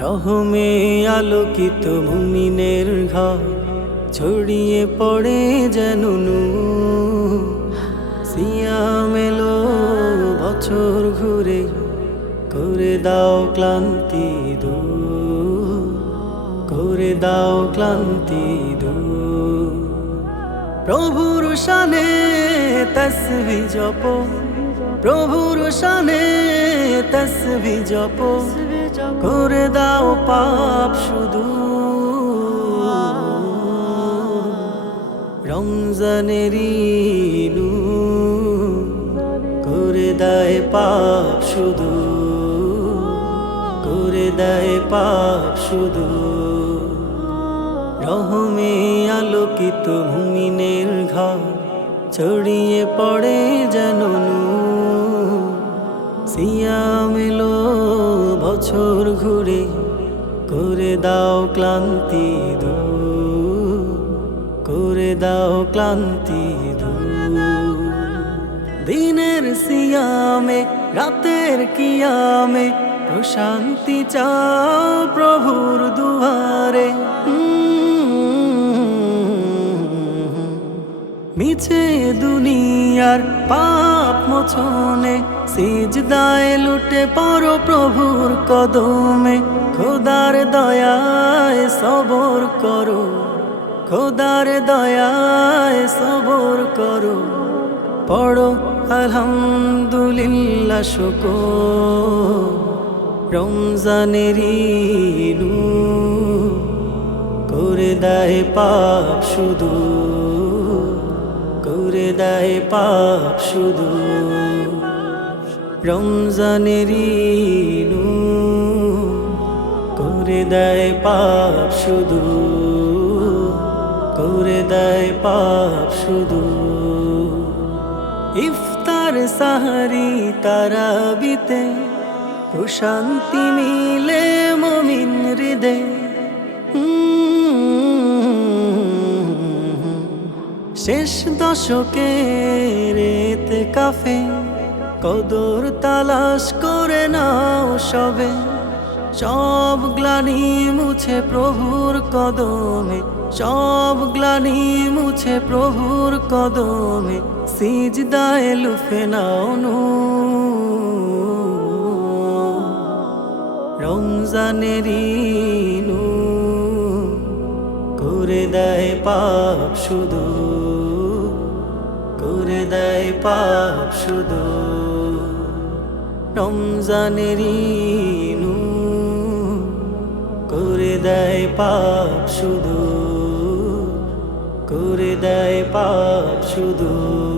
রহমে আলোকিত মুমিনের ঘর ছড়িয়ে পড়ে যেন নূর। বছর ঘুরে করে দাও ক্লান্তি দূর, করে দাও ক্লান্তি দূর। প্রভুর শানে তসবি জপ, প্রভুর শানে তসবি জপ, করে দাও পাপ শুধু রমজানেরই নূর দেয় পাপ শুধু, করে দেয় পাপ শুধু রহমে আলোকিত মুমিনের ঘর ছড়িয়ে পড়ে যেন। সিয়াম এলো বছর ঘুরে, করে দাও ক্লান্তি দূর, করে দাও ক্লান্তি দূর দিনের সিয়ামে, রাতের কিয়ামে, প্রশান্তি চাও প্রভুর দুয়ারে। মিছে দুনিয়ার পাপ মোছনে, সিজদায় লুটে পড়ো প্রভুর কদমে। খোদার দয়ায় সবর করো, খোদার দয়ায় সবর করো। পড়ো, আলহামদুলিল্লাহ শুকো রমজানেরই নূর করে দেয় পাপ শুধু, করে দেয় পাপ শুধু। রমজানেরই নূর করে দেয় পাপ শুধু, করে দেয় পাপ শুধু। ইফতার সাহারি তারাবিতে প্রশান্তি মিলে মমিন হৃদয়। শেষ দশকে রেতে কাফে, কদর তালাশ করে নাও সবে। সব গ্লানি মুছে প্রভুর কদমে, সব গ্লানি মুছে প্রভুর কদমে, সিজদায় লুফে নাও নূর। রমজানেরই নূর করে দেয় পাপ শুধু, করে দেয় পাপ শুধু রমজানেরই নূর করে দেয় পাপ শুধু করে দেয় পাপ শুধু।